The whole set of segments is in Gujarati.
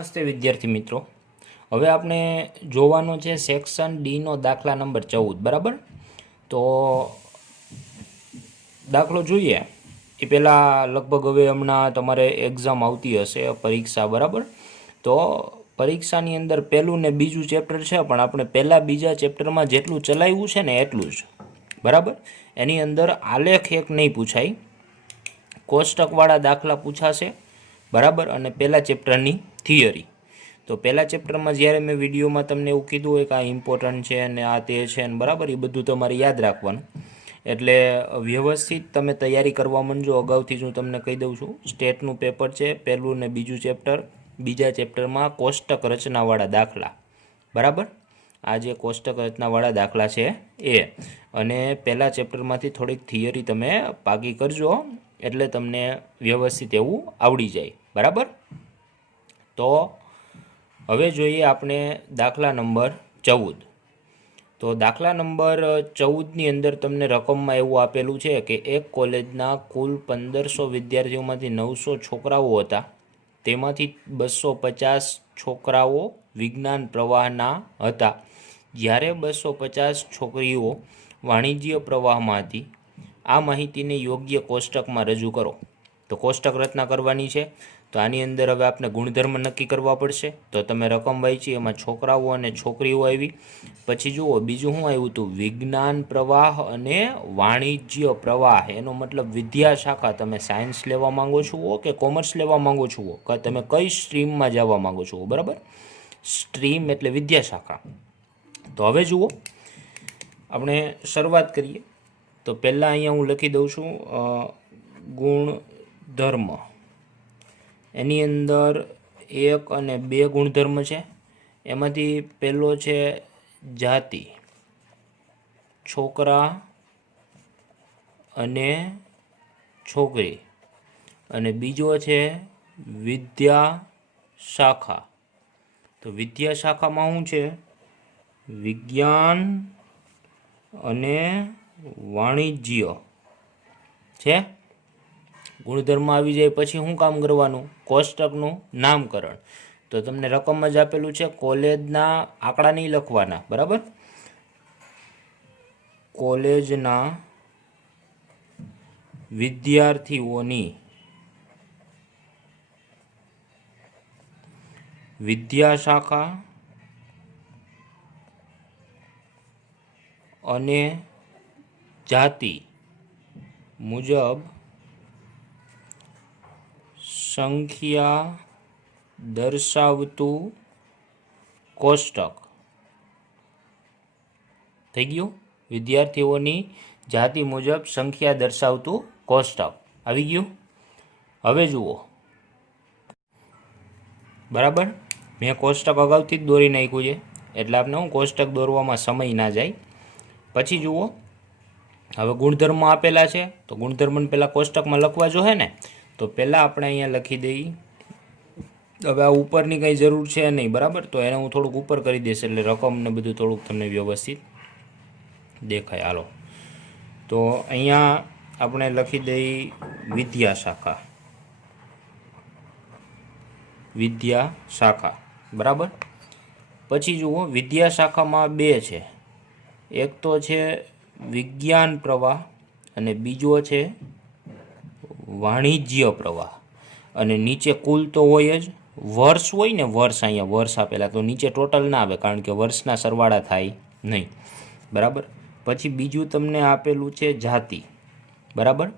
નમસ્તે વિદ્યાર્થી મિત્રો, હવે આપણે જોવાનો છે સેક્શન ડીનો દાખલા નંબર 14. બરાબર, તો દાખલો જોઈએ એ પહેલાં લગભગ હવે હમણાં તમારે એક્ઝામ આવતી હશે, પરીક્ષા. બરાબર, તો પરીક્ષાની અંદર પહેલું ને બીજું ચેપ્ટર છે, પણ આપણે પહેલાં બીજા ચેપ્ટરમાં જેટલું ચલાવ્યું છે ને એટલું જ. બરાબર, એની અંદર આલેખ એક નહીં પૂછાય, કોષ્ટકવાળા દાખલા પૂછાશે. બરાબર, અને પહેલા ચેપ્ટરની થિયરી. તો પહેલા ચેપ્ટરમાં જ્યારે મેં વિડીયોમાં તમને એવું કીધું હોય કે આ ઇમ્પોર્ટન્ટ છે અને આ તે છે ને બરાબર, એ બધું તમારે યાદ રાખવાનું. એટલે વ્યવસ્થિત તમે તૈયારી કરવા માંડજો. અગાઉથી જ હું તમને કહી દઉં છું, સ્ટેટનું પેપર છે પહેલું ને બીજું ચેપ્ટર. બીજા ચેપ્ટરમાં કોષ્ટક રચનાવાળા દાખલા. બરાબર, આ જે કોષ્ટક રચનાવાળા દાખલા છે એ, અને પહેલા ચેપ્ટરમાંથી થોડીક થિયરી તમે પાકી કરજો, એટલે તમને વ્યવસ્થિત એવું આવડી જાય. બરાબર, તો હવે જોઈએ આપણે દાખલા નંબર 14. તો દાખલા નંબર 14ની અંદર તમને રકમમાં એવું આપેલું છે કે એક કોલેજના કુલ 1500 વિદ્યાર્થીઓમાંથી 900 છોકરાઓ હતા. તેમાંથી 250 છોકરાઓ વિજ્ઞાન પ્રવાહના હતા, જ્યારે 250 છોકરીઓ વાણિજ્ય પ્રવાહમાં હતી. આ માહિતીને યોગ્ય કોષ્ટકમાં રજૂ કરો. તો કોષ્ટક રચના કરવાની છે. તો આની અંદર હવે આપણે ગુણધર્મ નક્કી કરવા પડશે. તો તમે રકમ વાંચી, એમાં છોકરાઓ અને છોકરીઓ આવી. પછી જુઓ બીજું શું આવ્યું હતું, વિજ્ઞાન પ્રવાહ અને વાણિજ્ય પ્રવાહ. એનો મતલબ વિદ્યા શાખા, તમે સાયન્સ લેવા માંગો છો કે કોમર્સ લેવા માંગો છો, કે તમે કઈ સ્ટ્રીમમાં જવા માંગો છો. બરાબર, સ્ટ્રીમ એટલે વિદ્યા શાખા. તો હવે જુઓ, આપણે શરૂઆત કરીએ. તો પહેલાં અહીંયા હું લખી દઉં છું ગુણધર્મ. એની અંદર 1 અને 2 ગુણધર્મ છે. એમાંથી પહેલો છે જાતિ, છોકરા અને છોકરી, અને બીજો છે વિદ્યા શાખા. તો વિદ્યા શાખામાં શું છે, વિજ્ઞાન અને વાણિજ્ય છે. ગુણધર્મ આવી જાય પછી શું કામ કરવાનું, કોષ્ટકનું નામકરણ. તો તમને રકમ જ આપેલું છે, કોલેજના આંકડા નહીં લખવાના. બરાબર, કોલેજના વિદ્યાર્થીઓની વિદ્યા શાખા અને જાતિ મુજબ સંખ્યા દર્શાવતું કોષ્ટક. થઈ ગયું, વિદ્યાર્થીઓની જાતિ મુજબ સંખ્યા દર્શાવતું કોષ્ટક આવી ગયું. હવે જુઓ, બરાબર, મેં કોષ્ટક અગાઉથી જ દોરી નાખ્યું છે, એટલે આપણે હું કોષ્ટક દોરવામાં સમય ના જાય. પછી જુઓ, હવે ગુણધર્મ આપેલા છે, તો ગુણધર્મને પહેલાં કોષ્ટકમાં લખવા જોઈએ ને. તો પહેલાં આપણે અહીંયા લખી દઈએ. હવે આ ઉપરની કંઈ જરૂર છે નહીં. બરાબર, તો એને હું થોડુંક ઉપર કરી દઈશ, એટલે રકમ ને બધું થોડુંક તમને વ્યવસ્થિત દેખાય. હાલો, તો અહીંયા આપણે લખી દઈએ વિદ્યા શાખા. વિદ્યા શાખા. બરાબર, પછી જુઓ વિદ્યા શાખામાં 2 છે. એક તો છે વિજ્ઞાન પ્રવાહ અને બીજો છે વાણિજ્ય પ્રવાહ. અને નીચે કુલ તો હોય જ, વર્ષ હોય ને, વર્ષ અહીંયા વર્ષ આપેલા, તો નીચે ટોટલ ના આવે, કારણ કે વર્ષના સરવાળા થાય નહીં. બરાબર, પછી બીજું તમને આપેલું છે જાતિ. બરાબર,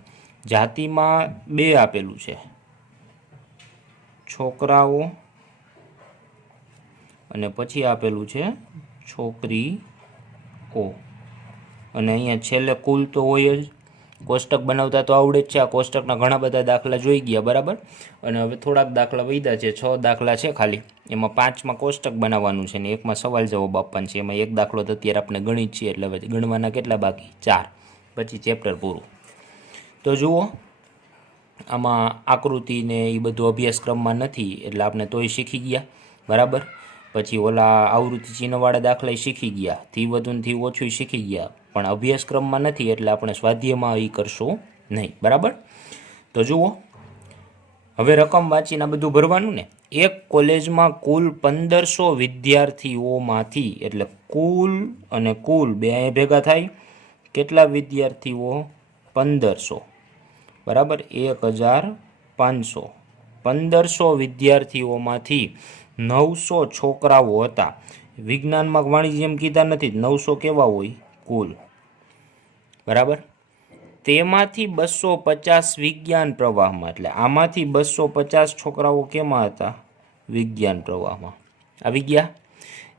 જાતિમાં 2 આપેલું છે, છોકરાઓ અને પછી આપેલું છે છોકરીઓ. અને અહીંયા છેલ્લે કુલ તો હોય જ. કોષ્ટક બનાવતા તો આવડે જ છે. આ કોષ્ટકના ઘણા બધા દાખલા જોઈ ગયા. બરાબર, અને હવે થોડાક દાખલા વધ્યા છે, 6 દાખલા છે ખાલી. એમાં 5માં કોષ્ટક બનાવવાનું છે ને 1માં સવાલ જવાબ આપવાનું છે. એમાં 1 દાખલો તો અત્યારે આપણે ગણિત છીએ, એટલે હવે ગણવાના કેટલા બાકી, 4. પછી ચેપ્ટર પૂરું. તો જુઓ, આમાં આકૃતિ ને એ બધું અભ્યાસક્રમમાં નથી, એટલે આપણે તોય શીખી ગયા. બરાબર, પછી ઓલા આવૃત્તિ ચિહ્નવાળા દાખલા શીખી ગયા, થી વધુ ને થી ઓછું શીખી ગયા, પણ અભ્યાસક્રમમાં નથી, એટલે આપણે સ્વાધ્યાયમાં એ કરશું નહીં. બરાબર, તો જુઓ, હવે રકમ વાંચીને બધું ભરવાનું ને. એક કોલેજમાં કુલ 1500 વિદ્યાર્થીઓમાંથી, એટલે કુલ અને કુલ બે અહીંયા ભેગા થાય, કેટલા વિદ્યાર્થીઓ? 1500, બરાબર, 1500. 1500 વિદ્યાર્થીઓમાંથી 900 છોકરાઓ હતા. વિજ્ઞાનમાં વાણિજ્ય એમ કીધા નથી, 900 કેવા હોય? કુલ, બરાબર. તેમાંથી 250 વિજ્ઞાન પ્રવાહમાં, એટલે આમાંથી 250 છોકરાઓ કેમાં હતા? વિજ્ઞાન પ્રવાહમાં. આવી ગયા.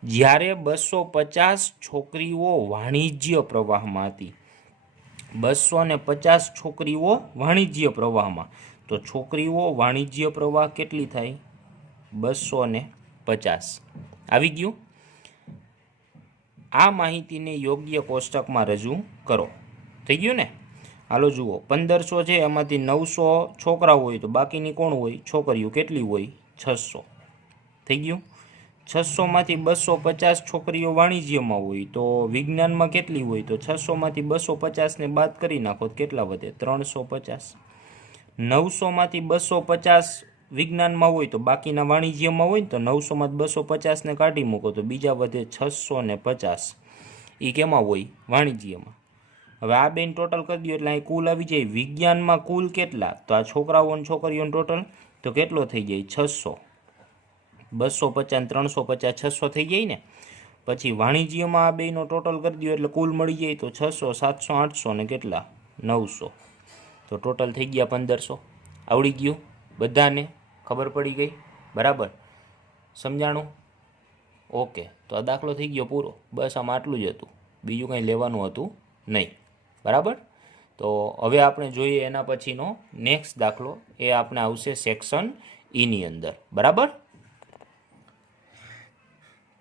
જ્યારે 250 છોકરીઓ વાણિજ્ય પ્રવાહમાં હતી, 250 છોકરીઓ વાણિજ્ય પ્રવાહમાં, તો છોકરીઓ વાણિજ્ય પ્રવાહ કેટલી થાય? 250. આવી ગયું. આ માહિતીને યોગ્ય કોષ્ટકમાં રજૂ કરો. થઈ ગયું ને? હાલો જુઓ, 1500 છે, એમાંથી 900 છોકરાઓ હોય તો બાકીની કોણ હોય? છોકરીઓ. કેટલી હોય? 600. થઈ ગયું. 600માંથી 250 છોકરીઓ વાણિજ્યમાં હોય તો વિજ્ઞાનમાં કેટલી હોય? તો 600માંથી 250ને બાદ કરી નાખો તો કેટલા વધે? 350. 900માંથી 250 વિજ્ઞાનમાં હોય તો બાકીના વાણિજ્યમાં હોય ને, તો 900માંથી 250ને કાઢી મૂકો તો બીજા વધે 650. એ કેમાં હોય? વાણિજ્યમાં. હવે આ બેન ટોટલ કરી દો એટલે અહીં કુલ આવી જાય. વિજ્ઞાનમાં કુલ કેટલા? તો આ છોકરાઓ અને છોકરીઓનો ટોટલ તો કેટલો થઈ જાય? 600. 250 350 600 થઈ જાય ને. પછી વાણિજ્યમાં આ બેનો ટોટલ કરી દો એટલે કુલ મળી જાય તો 600 700 800 ને કેટલા? 900. તો ટોટલ થઈ ગયા 1500. આવડી ગયું બધાને? ખબર પડી ગઈ? બરાબર, સમજાણું? ઓકે, તો આ દાખલો થઈ ગયો પૂરો. બસ આમાં આટલું જ હતું, બીજું કંઈ લેવાનું હતું નહીં. બરાબર. તો હવે આપણે જોઈએ એના પછીનો નેક્સ્ટ દાખલો. એ આપણે આવશે સેક્શન ઈની અંદર. બરાબર.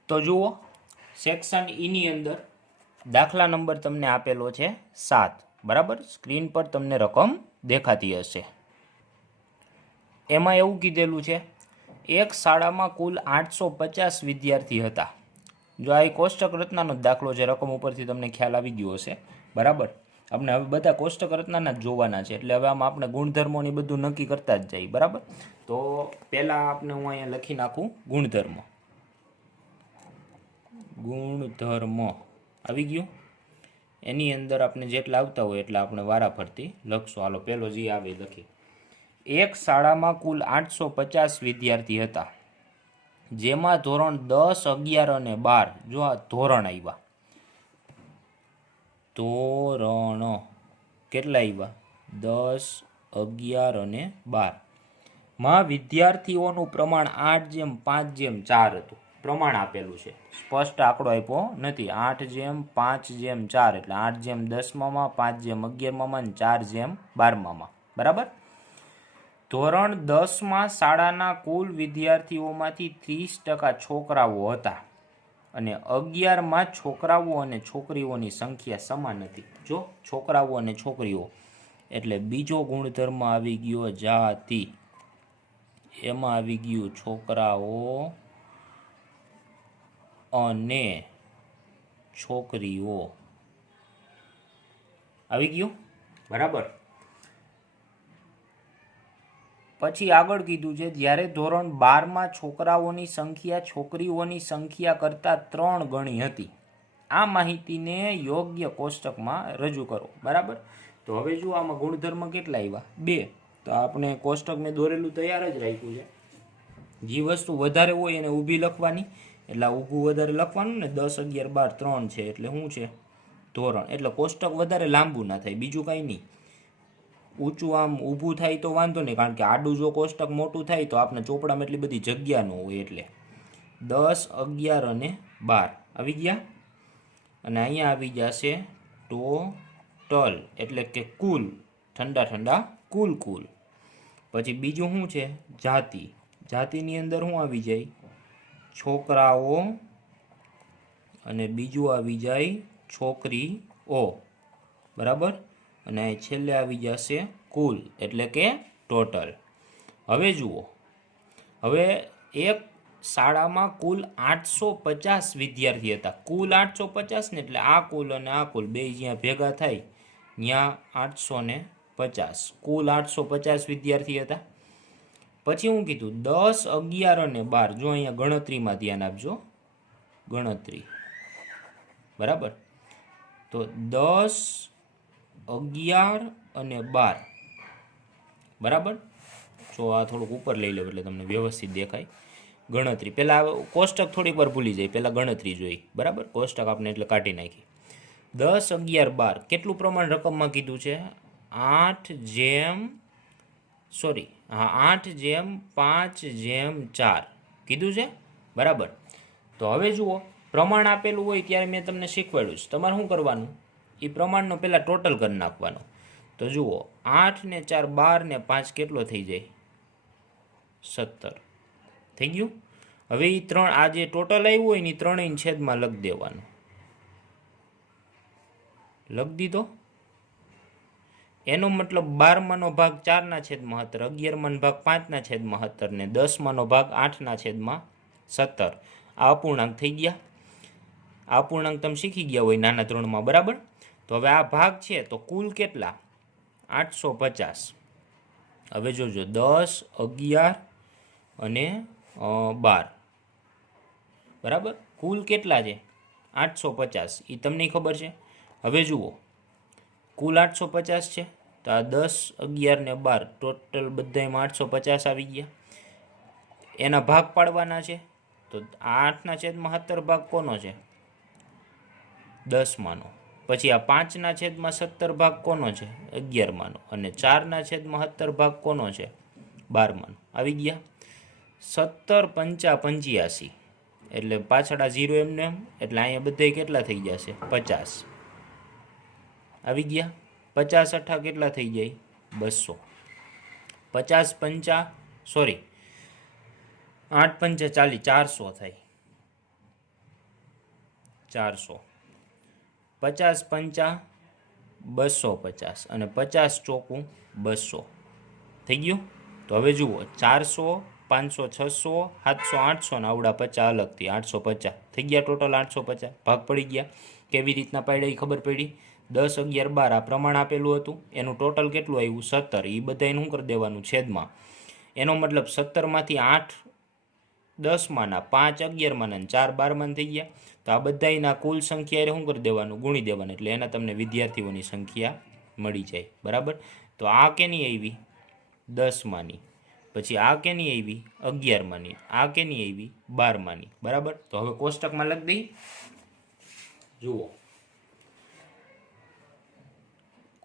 તો જુઓ, સેક્શન ઈની અંદર દાખલા નંબર તમને આપેલો છે 7. બરાબર. સ્ક્રીન પર તમને રકમ દેખાતી હશે. એમાં એવું કીધેલું છે, એક શાળામાં કુલ 850 વિદ્યાર્થી હતા. જો આ કોષ્ટક રચનાનો દાખલો છે, રકમ ઉપરથી તમને ખ્યાલ આવી ગયો હશે. બરાબર. આપણે હવે બધા કોષ્ટક રચનાના જ જોવાના છે, એટલે હવે આમાં આપણે ગુણધર્મોની બધું નક્કી કરતા જ જઈએ. બરાબર. તો પહેલાં આપણે હું અહીંયા લખી નાખું ગુણધર્મ. ગુણધર્મ આવી ગયું. એની અંદર આપણે જેટલા આવતા હોય એટલે આપણે વારાફરતી લખશું. હાલો, પહેલો જે આવે લખી. એક શાળામાં કુલ 850 વિદ્યાર્થી હતા, જેમાં ધોરણ 10, 11 અને 12, જો આ ધોરણ આવ્યા, ધોરણ કેટલા આવ્યા? 10, 11 અને 12 માં વિદ્યાર્થીઓનું પ્રમાણ 8:5:4 હતું. પ્રમાણ આપેલું છે, સ્પષ્ટ આંકડો આપ્યો નથી. 8:5:4 એટલે 8:10માં, 5:11માં અને 4:12માં. બરાબર. ધોરણ 10માં શાળાના કુલ વિદ્યાર્થીઓમાંથી 30% છોકરાઓ હતા અને 11માં છોકરાઓ અને છોકરીઓની સંખ્યા સમાન હતી. જો છોકરાઓ અને છોકરીઓ એટલે બીજો ગુણધર્મ આવી ગયો જાતિ. એમાં આવી ગયું છોકરાઓ અને છોકરીઓ આવી ગયું. બરાબર. પછી આગળ કીધું છે, જ્યારે ધોરણ 12માં છોકરાઓની સંખ્યા છોકરીઓની સંખ્યા કરતાં 3 ગણી હતી. આ માહિતીને યોગ્ય કોષ્ટકમાં રજૂ કરો. બરાબર. તો હવે જો આમાં ગુણધર્મ કેટલા આવ્યા? 2. તો આપણે કોષ્ટક મેં દોરેલું તૈયાર જ રાખ્યું છે. જે વસ્તુ વધારે હોય એને ઊભી લખવાની, એટલે ઊભું વધારે લખવાનું ને. 10, 11, 12 3 છે એટલે શું છે? ધોરણ. એટલે કોષ્ટક વધારે લાંબુ ના થાય, બીજું કાંઈ નહીં. ઊંચું આમ ઊભું થાય તો વાંધો નહીં, કારણ કે આડું જો કોષ્ટક મોટું થાય તો આપણે ચોપડામાં એટલી બધી જગ્યા ન હોય. એટલે 10, 11 અને 12 આવી ગયા. અને અહીંયા આવી જશે ટોટલ, એટલે કે કુલ. ઠંડા કુલ. પછી બીજું શું છે? જાતિ. જાતિની અંદર શું આવી જાય? છોકરાઓ અને બીજું આવી જાય છોકરીઓ. બરાબર. અને છેલ્લે આવી જશે કુલ, એટલે કે ટોટલ. હવે જુઓ, હવે એક શાળામાં કુલ 850 વિદ્યાર્થી હતા. કુલ 850 ને એટલે આ કુલ અને આ કુલ બે જ્યાં ભેગા થાય ત્યાં 850. કુલ 850 વિદ્યાર્થી હતા. પછી હું કીધું 10, 11 અને 12. જો અહીંયા ગણતરીમાં ધ્યાન આપજો, ગણતરી, બરાબર. તો 10, 11 અને 12, બરાબર. જો આ થોડુંક ઉપર લઈ લો એટલે તમને વ્યવસ્થિત દેખાય. ગણતરી પહેલાં કોષ્ટક થોડીક વાર ભૂલી જાય, પહેલાં ગણતરી જોઈ, બરાબર. કોષ્ટક આપણે એટલે કાઢી નાખી. 10, 11, 12 કેટલું પ્રમાણ રકમમાં કીધું છે? 8:5:4 કીધું છે, બરાબર. તો હવે જુઓ, પ્રમાણ આપેલું હોય ત્યારે મેં તમને શીખવાડ્યું છે, તમારે શું કરવાનું, એ પ્રમાણનો પહેલાં ટોટલ કરી નાખવાનો. તો જુઓ, 8 ને 4 12 ને 5 કેટલો થઈ જાય? 17 થઈ ગયું. હવે એ ત્રણ, આ જે ટોટલ આવ્યું હોય ને એ ત્રણેય છેદમાં લખી દેવાનું. લખી દીધો. એનો મતલબ 12માંનો ભાગ 4/17, 11માંનો ભાગ 5/17 ને 10માંનો ભાગ 8/17. આ અપૂર્ણાંક થઈ ગયા. આ અપૂર્ણાંક તમે શીખી ગયા હોય નાના ધોરણમાં, બરાબર. તો હવે આ ભાગ છે તો કુલ કેટલા? 850. હવે જોજો, 10, 11 અને 12, બરાબર. કુલ કેટલા છે? 850. એ તમને ખબર છે. હવે જુઓ, કુલ 850 છે, તો આ 10, 11 ને 12 ટોટલ બધામાં 850 આવી ગયા. એના ભાગ પાડવાના છે, તો 8/17 ભાગ કોનો છે? 10માંનો. પછી આ 5/17 ભાગ કોનો છે? 11માંનો. અને 4/17 ભાગ કોનો છે? 12માંનો. આવી ગયા. 17 5 85, એટલે પાછળ આ 0 એમને એમ, એટલે અહીંયા બધા કેટલા થઈ જશે? 50. આવી ગયા. 50 8 કેટલા થઈ જાય? 200. 50 5, સોરી, 8 5 40, 400 થાય. 400. 50 5 250 અને 50 ચોકું 200 થઈ ગયું. તો હવે જુઓ, 400, 500, 600, 700, 800 ને આવડા 50 અલગથી 850 થઈ ગયા. ટોટલ 850 ભાગ પડી ગયા. કેવી રીતના પાડ્યા એ ખબર પડી. 10, 11, 12 આ પ્રમાણ આપેલું હતું, એનું ટોટલ કેટલું આવ્યું? 17. એ બધાને શું કરી દેવાનું? છેદમાં. એનો મતલબ 17માંથી 8 10માંના, 5 11માંના અને 4 12માંના થઈ ગયા. તો આ બધાના કુલ સંખ્યા શું કરી દેવાનું? ગુણી દેવાનું. એટલે એના તમને વિદ્યાર્થીઓની સંખ્યા મળી જાય, બરાબર. તો આ કેની આવી? 10માંની. પછી આ કેની આવી? 11માંની. આ કેની આવી? 12માંની, બરાબર. તો હવે કોષ્ટકમાં લખી દઈ. જુઓ,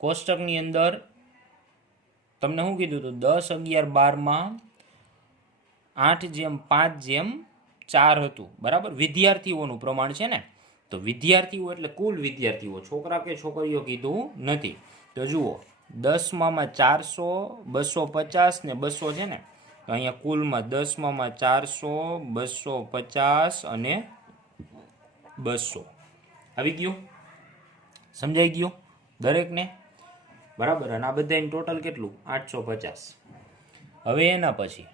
કોષ્ટકની અંદર તમને શું કીધું હતું? 10, 11, 12માં 8:5:4 હતું, બરાબર. વિદ્યાર્થીઓનું પ્રમાણ છે ને, તો વિદ્યાર્થીઓ એટલે કુલ વિદ્યાર્થીઓ, છોકરા કે છોકરીઓ કીધું નથી. તો જુઓ, 10માં 400, 250 ને 200 છે ને, તો અહીંયા કુલમાં 10માં 400, 250 અને 200 આવી ગયું. સમજાઈ ગયું દરેકને, બરાબર. અને આ બધાનું ટોટલ કેટલું? 850. હવે એના પછી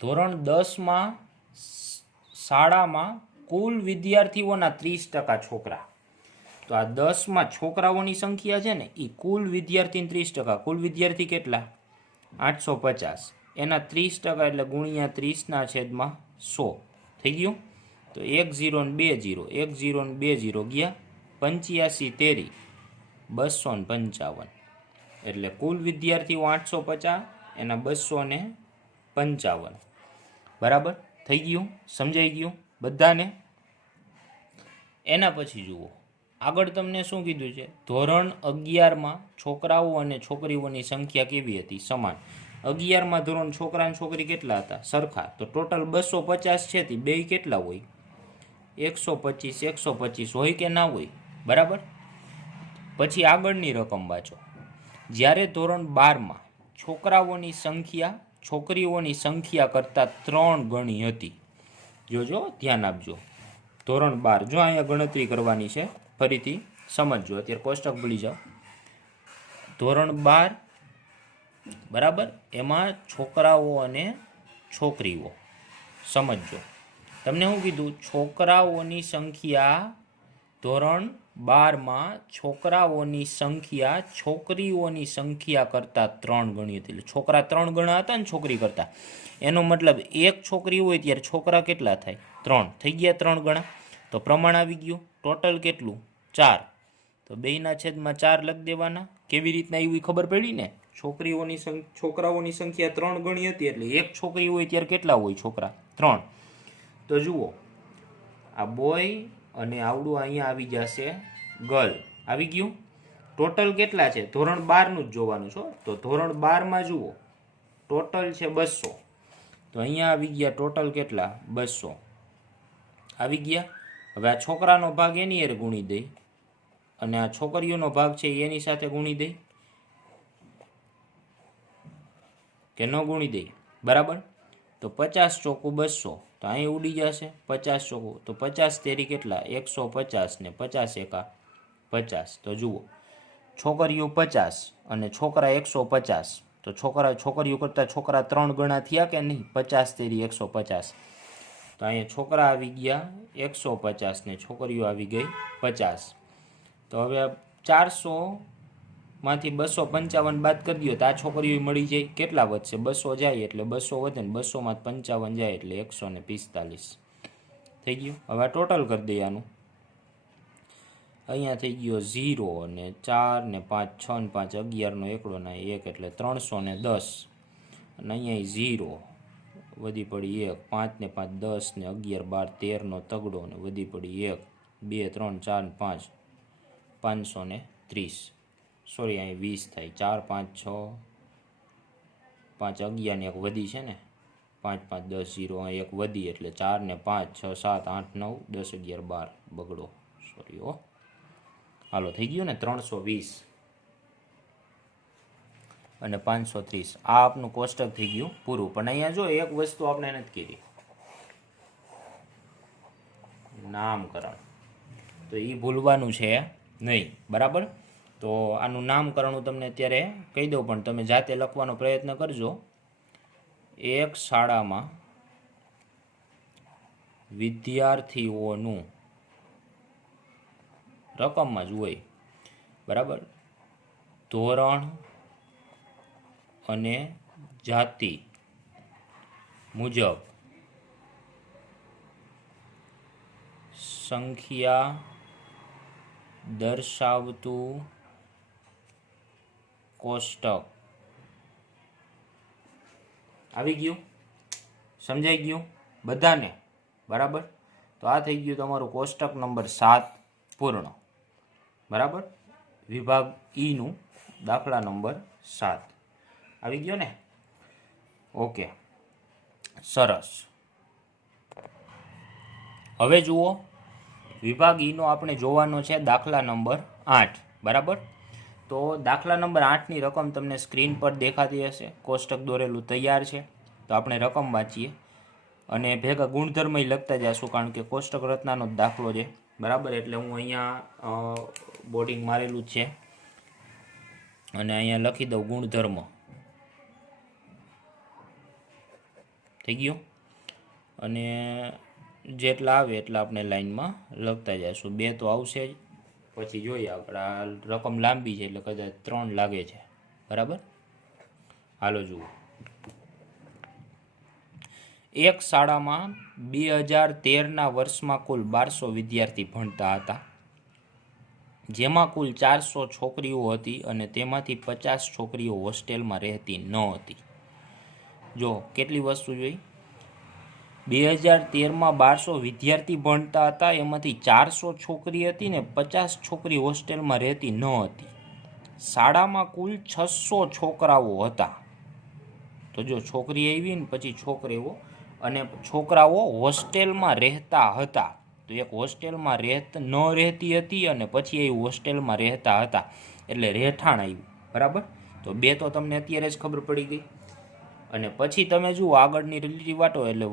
ધોરણ 10માં શાળામાં કુલ વિદ્યાર્થીઓના 30% છોકરા. તો આ 10માં છોકરાઓની સંખ્યા છે ને, એ કુલ વિદ્યાર્થી 30%. કુલ વિદ્યાર્થી કેટલા? 850. એના 30% એટલે ગુણ્યા 30/100 થઈ ગયું. તો 1 0 ને 2 0, 1 0 ને 2 0 ગયા. 85 તેરી 255. એટલે કુલ વિદ્યાર્થીઓ 850, એના 255, બરાબર. થઈ ગયું? સમજાઈ ગયું બધાને? એના પછી જુઓ, આગળ તમને શું કીધું છે? ધોરણ 11માં છોકરાઓ અને છોકરીઓની સંખ્યા કેવી હતી? સમાન. 11માં ધોરણ છોકરા અને છોકરી કેટલા હતા? સરખા. તો ટોટલ 250 છે, તે બે કેટલા હોય? 125 125 હોય કે ના હોય? બરાબર. પછી આગળની રકમ વાંચો. જ્યારે ધોરણ 12માં છોકરાઓની સંખ્યા છોકરીઓની સંખ્યા કરતાં 3 ગણી હતી. જોજો, ધ્યાન આપજો. ધોરણ 12, જો અહીંયા ગણતરી કરવાની છે, ફરીથી સમજજો. અત્યારે કોષ્ટક ભૂલી જાઓ. ધોરણ 12, બરાબર, એમાં છોકરાઓ અને છોકરીઓ સમજજો. તમને શું કીધું? છોકરાઓની સંખ્યા ધોરણ 12માં છોકરાઓની સંખ્યા છોકરીઓની સંખ્યા કરતાં 3 ગણી હતી. એટલે છોકરા 3 ગણા હતા ને છોકરી કરતાં. એનો મતલબ એક છોકરી હોય ત્યારે છોકરા કેટલા થાય? 3. થઈ ગયા 3 ગણા. તો પ્રમાણ આવી ગયું. ટોટલ કેટલું? 4. તો 2/4 લખી દેવાના. કેવી રીતના આવી ખબર પડી ને? છોકરાઓની સંખ્યા 3 ગણી હતી એટલે એક છોકરી હોય ત્યારે કેટલા હોય છોકરા? 3. તો જુઓ, આ બોય અને આવડું અહીંયા આવી જશે ગર્લ. આવી ગયું. ટોટલ કેટલા છે? ધોરણ 12નું જ જોવાનું છો. તો ધોરણ 12માં જુઓ ટોટલ છે 200. તો અહીંયા આવી ગયા ટોટલ કેટલા? 200 આવી ગયા. હવે આ છોકરાનો ભાગ એની હારે ગુણી દઈ અને આ છોકરીઓનો ભાગ છે એની સાથે ગુણી દઈ કે ન ગુણી દઈ? બરાબર. તો 50 ચોકું 200. તો અહીં ઉડી જશે 50 ચોકું. તો 50 તેરી કેટલા? 150 ને 50 એકા 50. તો જુઓ, છોકરીઓ 50 અને છોકરા 150. તો છોકરીઓ કરતાં છોકરા 3 ગણા થયા કે નહીં? 50 તેરી 150. તો અહીંયા છોકરા આવી ગયા 150 ને છોકરીઓ આવી ગઈ 50. તો હવે 400માંથી 255 બાદ કરી દો તો આ છોકરીઓ મળી જાય. કેટલા વધશે? 200 જાય એટલે 200 વધે ને 200માંથી 55 જાય એટલે 145 થઈ ગયું. હવે ટોટલ કરી દઈએ આનું. અહીંયા થઈ ગયો 0 ને 4 ને 5 6 ને 5 11 નો એકડો ના 1 એટલે 310 અને અહીંયા 0 વધી પડી 1 5 ને 5 10 ને 11 12 13 નો તગડો ને વધી પડી 1 2 3 4 ને 5 530. સોરી, અહીં 20 થાય. 4 5 6 5 11 ને 1 વધી છે ને 5 5 10 0 અહીં 1 વધી એટલે 4 ને 5 6 7 8 9 10 11 12 બગડો. સોરી હો. હાલો, થઈ ગયું ને 320 અને 530. આ આપનું કોષ્ટક થઈ ગયું પૂરું. પણ અહીંયા જો એક વસ્તુ આપણે નથી કીધી, નામકરણ. તો એ ભૂલવાનું છે નહીં. બરાબર. તો આનું નામકરણ હું તમને અત્યારે કહી દઉં, પણ તમે જાતે લખવાનો પ્રયત્ન કરજો. એક શાળામાં વિદ્યાર્થીઓનું રકમમાં જ હોય. બરાબર. ધોરણ અને જાતિ મુજબ સંખ્યા દર્શાવતું કોષ્ટક. આવી ગયું? સમજાઈ ગયું બધાને? બરાબર. તો આ થઈ ગયું તમારું કોષ્ટક નંબર 7 પૂર્ણ. બરાબર. વિભાગ ઈનું દાખલા નંબર 7 આવી ગયો ને? ઓકે, સરસ. હવે જુઓ, વિભાગ ઈનો આપણે જોવાનો છે દાખલા નંબર 8. બરાબર. તો દાખલા નંબર 8ની રકમ તમને સ્ક્રીન પર દેખાતી હશે. કોષ્ટક દોરેલું તૈયાર છે. તો આપણે રકમ વાંચીએ અને ભેગા ગુણધર્મય લખતા જઈશું, કારણ કે કોષ્ટક રચનાનો જ દાખલો છે. બરાબર. એટલે હું અહીંયા બોર્ડિંગ મારેલું જ છે અને અહીંયા લખી દઉં ગુણધર્મ. થઈ ગયું. અને જેટલા આવે એટલા આપણે લાઈનમાં લખતા જઈશું. 2 તો આવશે જ, પછી જોઈએ આપણે. આ રકમ લાંબી છે એટલે કદાચ 3 લાગે છે. બરાબર. હાલો જુઓ. એક શાળામાં 2013ના વર્ષમાં કુલ 1200 વિદ્યાર્થી ભણતા હતા, જેમાં કુલ 400 છોકરીઓ હતી અને તેમાંથી 50 છોકરીઓ હોસ્ટેલમાં રહેતી ન હતી. જો કેટલી વસ્તુ જોઈ. 2013માં 1200 વિદ્યાર્થી ભણતા હતા, એમાંથી 400 છોકરી હતી ને 50 છોકરી હોસ્ટેલમાં રહેતી ન હતી. શાળામાં કુલ 600 છોકરાઓ હતા. તો જો છોકરી આવી ને પછી છોકરીઓ અને છોકરાઓ હોસ્ટેલમાં રહેતા હતા. તો એક હોસ્ટેલમાં ન રહેતી હતી અને પછી એ હોસ્ટેલમાં રહેતા હતા એટલે રહેઠાણ આવ્યું. બરાબર. તો 2 તો તમને અત્યારે જ ખબર પડી ગઈ. અને પછી તમે જુઓ આગળની લીટી વાટો એટલે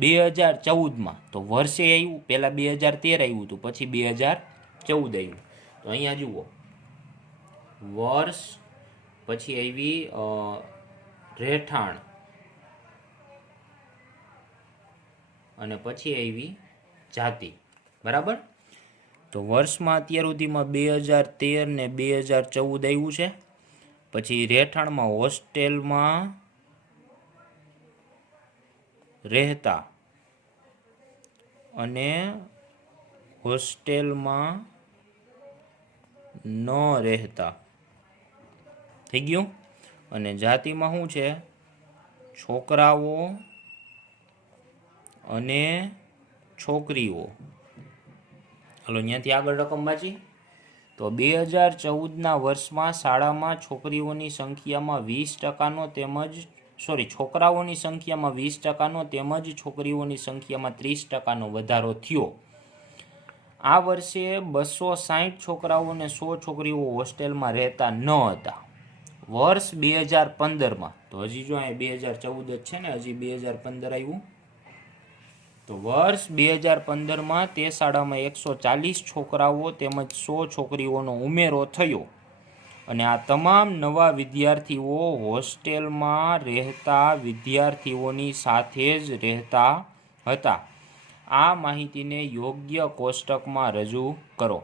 2014માં તો વર્ષે આવ્યું. પહેલાં 2013 આવ્યું હતું, પછી 2014 આવ્યું. તો અહીંયા જુઓ વર્ષ, પછી આવી રહેઠાણ અને પછી આવી જાતિ. બરાબર. તો વર્ષમાં અત્યાર સુધીમાં 2013 ને 2014 આવ્યું છે. પછી રહેઠાણમાં હોસ્ટેલમાં રહેતા અને હોસ્ટેલમાં ન રહેતા થઈ ગયું. અને જાતિમાં શું છે? છોકરાઓ અને છોકરીઓ. હાલો અહીંયાથી આગળ રકમ વાંચી. તો 2014ના વર્ષમાં શાળામાં છોકરીઓની સંખ્યામાં 20%નો તેમજ છોકરાઓની સંખ્યામાં 20%નો તેમજ છોકરીઓની સંખ્યામાં 30%નો વધારો થયો. આ વર્ષે 260 છોકરાઓ અને 100 છોકરીઓ હોસ્ટેલમાં રહેતા ન હતા. વર્ષ 2015માં, તો હજી જો અહીંયા 2014 જ છે ને, હજી 2015 આવ્યું. તો વર્ષ 2015માં તે શાળામાં 140 છોકરાઓ તેમજ 100 છોકરીઓનો ઉમેરો થયો. અને આ તમામ નવા વિદ્યાર્થીઓ હોસ્ટેલમાં રહેતા વિદ્યાર્થીઓની સાથે જ રહેતા હતા. આ માહિતીને યોગ્ય કોષ્ટકમાં રજૂ કરો.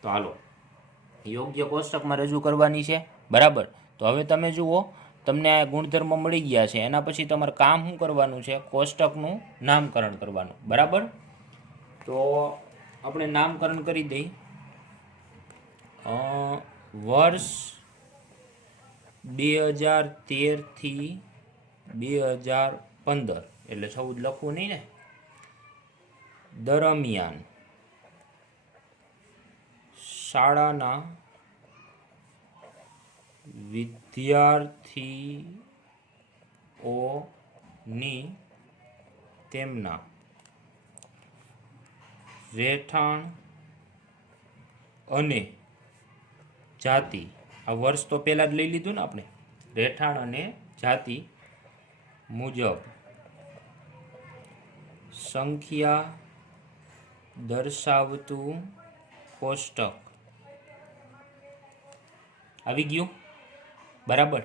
તો હાલો યોગ્ય કોષ્ટકમાં રજૂ કરવાની છે, બરાબર. તો હવે તમે જુઓ, તમને આ ગુણધર્મ મળી ગયા છે. એના પછી તમારે કામ શું કરવાનું છે? કોષ્ટકનું નામકરણ કરવાનું, બરાબર. તો આપણે નામકરણ કરી દઈએ. વર્ષ 2013 થી 2015 એટલે 14 લખવું નહીં ને. દરમિયાન શાળાના વિદ્યાર્થીઓની તેમના રહેઠાણ અને જાતિ, આ વર્ષ તો પહેલાં જ લઈ લીધું ને આપણે, રહેઠાણ અને જાતિ મુજબ સંખ્યા દર્શાવતું કોષ્ટક આવી ગયું, બરાબર.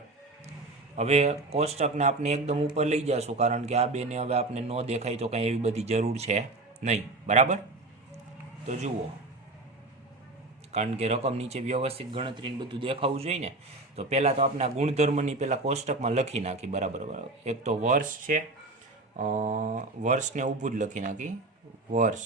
હવે કોષ્ટકને આપણે એકદમ ઉપર લઈ જશું, કારણ કે આ બેને હવે આપણે ન દેખાય તો કંઈ એવી બધી જરૂર છે નહીં, બરાબર. તો જુઓ, કારણ કે રકમ નીચે વ્યવસ્થિત ગણતરીને બધું દેખાવું જોઈએ ને. તો પહેલાં તો આપણે આ ગુણધર્મની પહેલાં કોષ્ટકમાં લખી નાખી, બરાબર. એક તો વર્ષ છે, વર્ષને ઊભું જ લખી નાખી. વર્ષ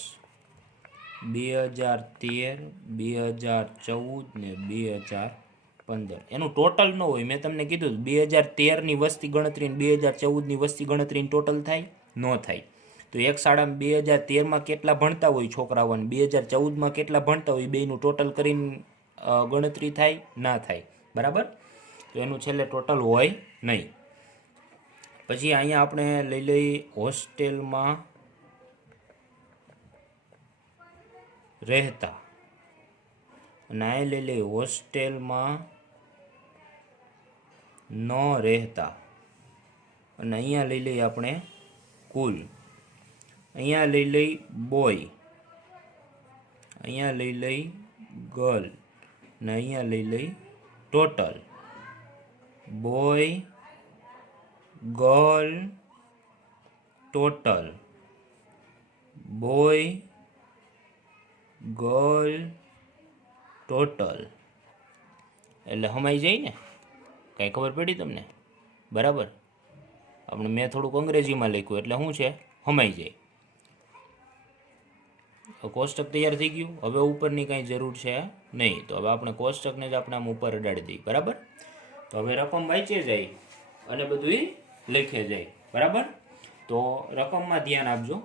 2013, 2014 ને 2015 એનું ટોટલ ન હોય. મેં તમને કીધું 2013ની વસ્તી ગણતરી અને 2014ની વસ્તી ગણતરી ટોટલ થાય ન થાય. તો એક શાળામાં 2013માં કેટલા ભણતા હોય છોકરાઓ અને 2014માં કેટલા ભણતા હોય, બેયનું ટોટલ કરીને ગણતરી થાય ના થાય, બરાબર. તો એનું છેલ્લે ટોટલ હોય નહીં. પછી અહીંયા આપણે લઈ લઈ હોસ્ટેલમાં રહેતા, અને અહીં લઈ લઈ હોસ્ટેલમાં ન રહેતા, અને અહીંયા લઈ લઈ આપણે કુલ. અહીંયા લઈ લઈ બોય, અહીંયા લઈ લઈ ગર્લ, ને અહીંયા લઈ લઈ total. Boy girl total, boy girl total. એટલે સમાઈ જાય ને, કાંઈ ખબર પડી તમને? બરાબર. આપણે મેં થોડુંક અંગ્રેજીમાં લખ્યું એટલે શું છે? સમાઈ જાય. કોષ્ટક તૈયાર થઈ ગયું. હવે ઉપરની કાંઈ જરૂર છે નહીં. તો હવે આપણે કોષ્ટકને જ આપણે આમ ઉપર અડાડી દઈએ, બરાબર. તો હવે રકમ વાંચે જાય અને બધું લખે જાય, બરાબર. તો રકમમાં ધ્યાન આપજો.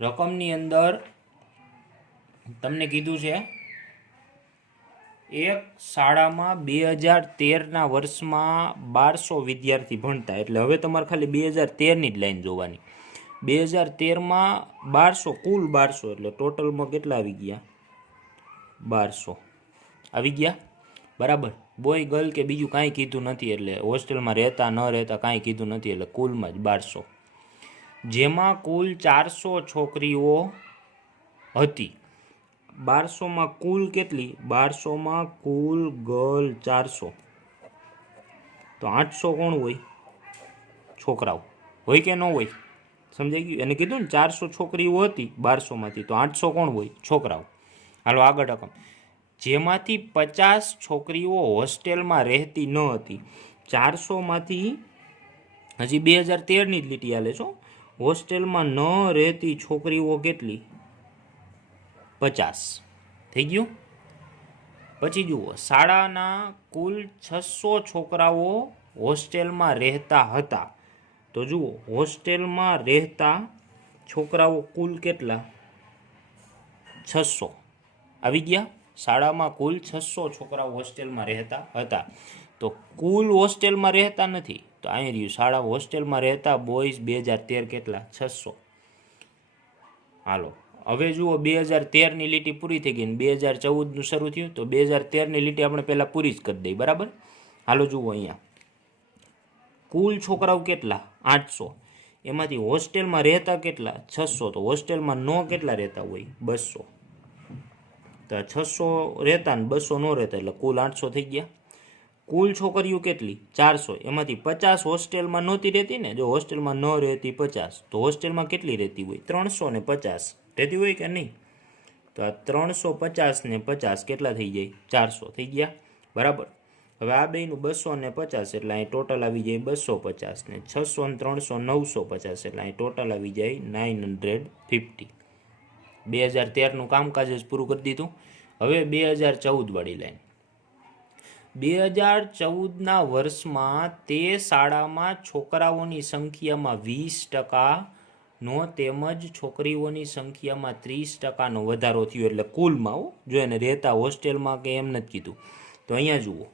રકમની અંદર તમને કીધું છે એક શાળામાં 2013ના વર્ષમાં 1200 વિદ્યાર્થી ભણતા. એટલે હવે તમારે ખાલી 2013ની જ લાઈન જોવાની. 2013માં 1200, કુલ 1200, એટલે ટોટલમાં કેટલા આવી ગયા? 1200 આવી ગયા, બરાબર. બોય ગર્લ કે બીજું કાંઈ કીધું નથી, એટલે હોસ્ટેલમાં રહેતા ન રહેતા કાંઈ કીધું નથી, એટલે કુલમાં જ 1200. જેમાં કુલ 400 છોકરીઓ હતી. 1200માં કુલ કેટલી? 1200માં કુલ ગર્લ 400. તો 800 કોણ હોય? છોકરાઓ હોય કે ન હોય? સમજાઈ ગયું? એને કીધું ને 400 છોકરીઓ હતી 1200માંથી, તો 800 કોણ હોય? છોકરાઓ. હાલો આગળ રકમ, જેમાંથી 50 છોકરીઓ હોસ્ટેલમાં રહેતી ન હતી. 400માંથી હજી 2013ની જ લીટી હાલે છો. હોસ્ટેલમાં ન રહેતી છોકરીઓ કેટલી? 50. થઈ ગયું. પછી જુઓ, શાળાના કુલ 600 છોકરાઓ હોસ્ટેલમાં રહેતા હતા. તો જુઓ, હોસ્ટેલમાં રહેતા છોકરાઓ કુલ કેટલા? 600. આવી ગયા. શાળામાં કુલ 600 છોકરાઓ હોસ્ટેલમાં રહેતા હતા. તો કુલ હોસ્ટેલમાં રહેતા નથી, તો અહીં રહ્યું શાળા હોસ્ટેલમાં રહેતા બોયઝ 2013 કેટલા? 600. હાલો હવે જુઓ, 2013ની લીટી પૂરી થઈ ગઈ ને 2014નું શરૂ થયું. તો 2013ની લીટી આપણે પહેલાં પૂરી જ કરી દઈએ, બરાબર. હાલો જુઓ, અહીંયા કુલ છોકરાઓ કેટલા? 800. એમાંથી હોસ્ટેલમાં રહેતા કેટલા? 600. તો હોસ્ટેલમાં નો કેટલા રહેતા હોય? 200. તો 600 રહેતા ને 200 ન રહેતા, એટલે કુલ 800 થઈ ગયા. કુલ છોકરીઓ કેટલી? 400. એમાંથી 50 હોસ્ટેલમાં નહોતી રહેતી ને. જો હોસ્ટેલમાં ન રહેતી 50, તો હોસ્ટેલમાં કેટલી રહેતી હોય? 350 રહેતી હોય કે નહીં? તો આ 350 ને 50 કેટલા થઈ જાય? 400 થઈ ગયા, બરાબર. હવે આ બેનું 200 ને 50 એટલે અહીં ટોટલ આવી જાય 250 ને 600 ને 300 950 એટલે અહીં ટોટલ આવી જાય 950. 2013નું કામકાજ જ પૂરું કરી દીધું. હવે 2014 વાળી લાઈન. 2014ના વર્ષમાં તે શાળામાં છોકરાઓની સંખ્યામાં 20%નો તેમજ છોકરીઓની સંખ્યામાં 30%નો વધારો થયો. એટલે કુલમાં જો એને રહેતા હોસ્ટેલમાં કે એમ નથી કીધું. તો અહીંયા જુઓ,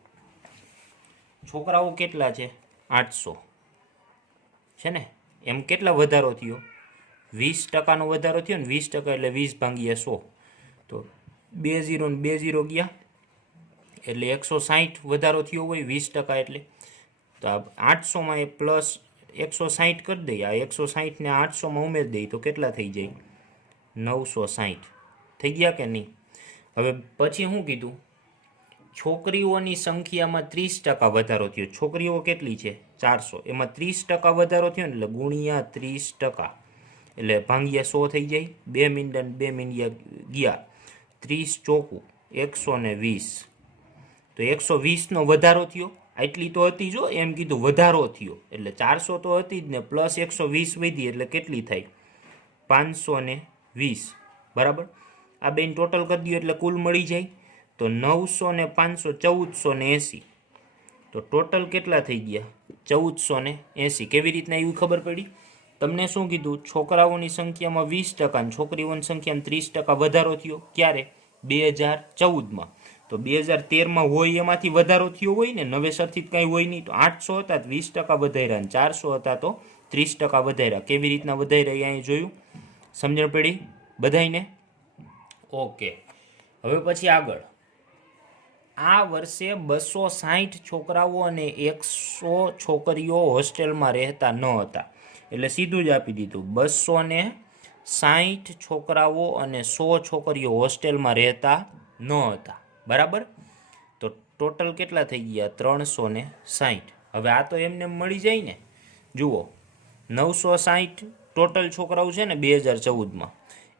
છોકરાઓ કેટલા છે? 800 છે ને. એમ કેટલા વધારો થયો? 20%નો વધારો થયો ને. 20% એટલે 20 ભાગ્યા 100. તો 20 ને 20 ગયા એટલે 160 વધારો થયો હોય 20% એટલે. તો આ 800માં એ પ્લસ 160 કરી દઈએ. આ 160 ને 800માં ઉમેરી દઈએ તો કેટલા થઈ જાય? 960 થઈ ગયા કે નહીં? હવે પછી શું કીધું? છોકરીઓની સંખ્યામાં 30% વધારો થયો. છોકરીઓ કેટલી છે? 400. એમાં 30% વધારો થયો ને એટલે ગુણ્યા 30%, એટલે ભાંગ્યા 100 થઈ જાય. 2 મિનિટ 2 મિનિટ ગયા, 30 ચોકું 120. તો 120નો વધારો થયો. આટલી તો હતી જો, એમ કીધું વધારો થયો એટલે 400 તો હતી જ ને, પ્લસ 120 વધી એટલે કેટલી થાય? 520, બરાબર. આ બેન ટોટલ કરી દો એટલે કુલ મળી જાય. તો 900 ને 500 1480. તો ટોટલ કેટલા થઈ ગયા? 1480. કેવી રીતના એવું ખબર પડી? તમને શું કીધું? છોકરાઓની સંખ્યામાં 20% અને છોકરીઓની સંખ્યામાં 30% વધારો થયો. ક્યારે? 2014માં. તો 2013માં હોય એમાંથી વધારો થયો હોય ને, નવેસરથી જ કાંઈ હોય નહીં. તો 800 હતા તો 20% વધાર્યા, અને 400 હતા તો 30% વધાર્યા. કેવી રીતના વધાર્યા અહીં જોયું? સમજણ પડી બધાઈને? ઓકે. હવે પછી આગળ, આ વર્ષે 260 છોકરાઓ અને 100 છોકરીઓ હોસ્ટેલમાં રહેતા ન હતા. એટલે સીધું જ આપી દીધું, 260 છોકરાઓ અને 100 છોકરીઓ હોસ્ટેલમાં રહેતા ન હતા, બરાબર. તો ટોટલ કેટલા થઈ ગયા? 360. હવે આ તો એમને મળી જાય ને. જુઓ, 960 ટોટલ છોકરાઓ છે ને 2014માં,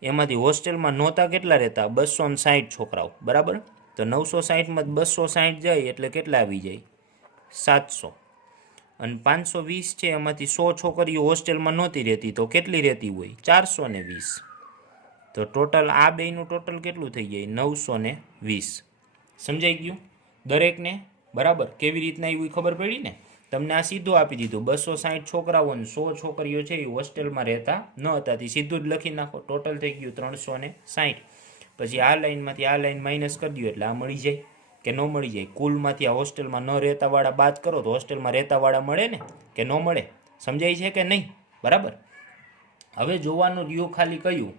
એમાંથી હોસ્ટેલમાં નહોતા કેટલા રહેતા? 260 છોકરાઓ, બરાબર. તો 960માં 260 જાય એટલે કેટલા આવી જાય? 700. અને 520 છે એમાંથી 100 છોકરીઓ હોસ્ટેલમાં નહોતી રહેતી, તો કેટલી રહેતી હોય? 420. તો ટોટલ આ બેનું ટોટલ કેટલું થઈ જાય? 920. સમજાઈ ગયું દરેકને? બરાબર. કેવી રીતના એવું ખબર પડી ને? તમને આ સીધું આપી દીધું, 260 છોકરાઓ અને 100 છોકરીઓ છે એ હોસ્ટેલમાં રહેતા ન હતા. તે સીધું જ લખી નાખો. ટોટલ થઈ ગયું 360. પછી આ લાઈનમાંથી આ લાઈન માઇનસ કરી દો એટલે આ મળી જાય કે ન મળી જાય? કુલમાંથી આ હોસ્ટેલમાં ન રહેતાવાળા બાદ કરો તો હોસ્ટેલમાં રહેતાવાળા મળે ને કે ન મળે? સમજાય છે કે નહીં? બરાબર. હવે જોવાનું રહ્યું ખાલી કયું?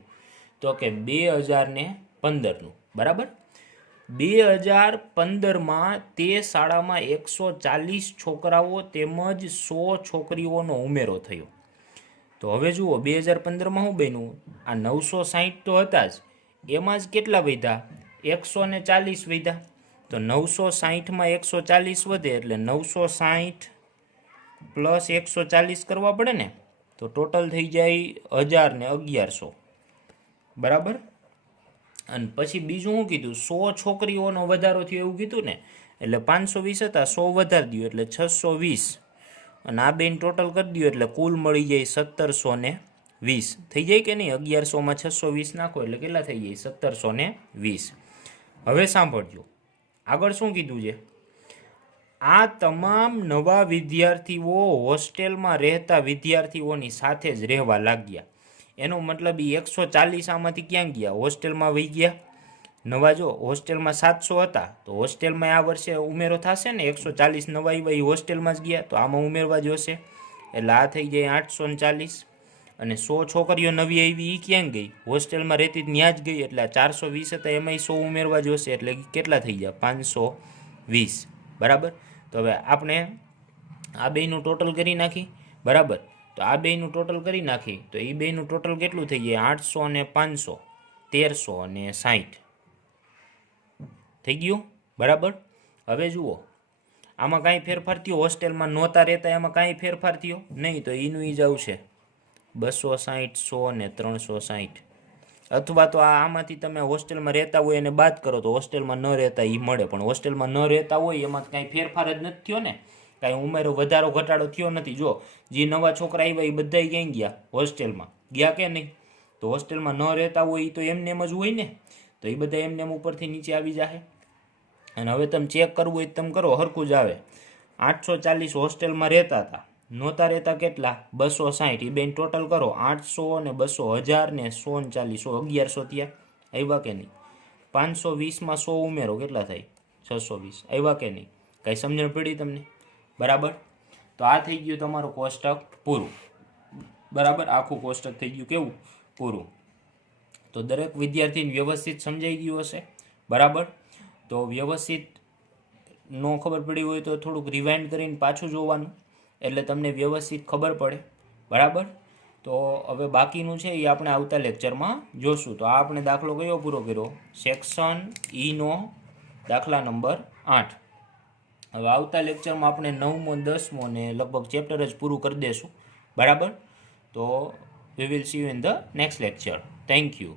તો કે 2015નું, બરાબર. 2015માં તે શાળામાં 140 છોકરાઓ તેમજ 100 છોકરીઓનો ઉમેરો થયો. તો હવે જુઓ, 2015માં શું બન્યું? આ 960 તો હતા જ, એમાં જ કેટલા વધ્યા? 140 વધ્યા. તો 960માં 140 વધે એટલે 960 પ્લસ 140 કરવા પડે ને. તો ટોટલ થઈ જાય 1000 ને 1100, બરાબર. અને પછી બીજું શું કીધું, 100 છોકરીઓનો વધારો થયો એવું કીધું ને, એટલે 520 હતા, 100 વધારી દો એટલે 620, અને આ બેન ટોટલ કરી દો એટલે કુલ મળી જાય 1720. થઈ જાય કે નહીં? 1100માં 620 નાખો એટલે કેટલા થઈ જાય? 1720. હવે સાંભળજો, આગળ શું કીધું છે? આ તમામ નવા વિદ્યાર્થીઓ હોસ્ટેલમાં રહેતા વિદ્યાર્થીઓની સાથે જ રહેવા લાગ્યા. એનો મતલબ એ 140 આમાંથી ક્યાં ગયા? હોસ્ટેલમાં વહી ગયા. નવા જો હોસ્ટેલમાં 700 હતા તો હોસ્ટેલમાં આ વર્ષે ઉમેરો થશે ને, 140 નવા આવ્યા એ હોસ્ટેલમાં જ ગયા તો આમાં ઉમેરવા જોશે, એટલે આ થઈ જાય 840. અને 100 છોકરીઓ નવી આવી એ ક્યાં ગઈ? હોસ્ટેલમાં રહેતી ત્યાં જ ગઈ, એટલે આ 420 હતા એમાંય 100 ઉમેરવા જોશે, એટલે કેટલા થઈ ગયા? 520. બરાબર. તો હવે આપણે આ બેયનું ટોટલ કરી નાખી. બરાબર. તો આ બેયનું ટોટલ કરી નાખી તો એ બેયનું ટોટલ કેટલું થઈ જાય? 800 અને 500, 1300 અને 60 થઈ ગયું. બરાબર. હવે જુઓ, આમાં કાંઈ ફેરફાર થયો? હોસ્ટેલમાં નહોતા રહેતા એમાં કાંઈ ફેરફાર થયો નહીં, તો એનું એ જ આવશે 260, 100 ને 360. અથવા તો આમાંથી તમે હોસ્ટેલમાં રહેતા હોય એને બાદ કરો તો હોસ્ટેલમાં ન રહેતા એ મળે, પણ હોસ્ટેલમાં ન રહેતા હોય એમાં કાંઈ ફેરફાર જ નથી થયો ને, કાંઈ ઉમેરો વધારો ઘટાડો થયો નથી. જો જે નવા છોકરા આવ્યા એ બધા ક્યાંય ગયા? હોસ્ટેલમાં ગયા કે નહીં? તો હોસ્ટેલમાં ન રહેતા હોય એ તો એમને એમ જ હોય ને, તો એ બધા એમને એમ ઉપરથી નીચે આવી જાય. અને હવે તમે ચેક કરવું હોય તમે કરો, હરખું જ આવે. 840 હોસ્ટેલમાં રહેતા હતા, નહોતા રહેતા કેટલા? 260. એ બેન ટોટલ કરો, 800 ને 200, 1000 ને 140, 1100 ત્યાં આવ્યા કે નહીં? 520માં 100 ઉમેરો કેટલા થાય? 620. આવ્યા કે નહીં? કાંઈ સમજણ પડી તમને? બરાબર. તો આ થઈ ગયું તમારું કોષ્ટક પૂરું. બરાબર. આખું કોષ્ટક થઈ ગયું કેવું? પૂરું. તો દરેક વિદ્યાર્થીને વ્યવસ્થિત સમજાઈ ગયું હશે. બરાબર. તો વ્યવસ્થિત ન ખબર પડી હોય તો થોડુંક રિવાઇન્ડ કરીને પાછું જોવાનું, એટલે તમને વ્યવસ્થિત ખબર પડે. બરાબર. તો હવે બાકીનું છે એ આપણે આવતા લેક્ચરમાં જોશું. તો આ આપણે દાખલો કયો પૂરો કર્યો? સેક્શન ઈનો દાખલા નંબર 8. હવે આવતા લેક્ચરમાં આપણે 9મો 10મો ને લગભગ ચેપ્ટર જ પૂરું કરી દેશું. બરાબર. તો we will see you in the next lecture. Thank you.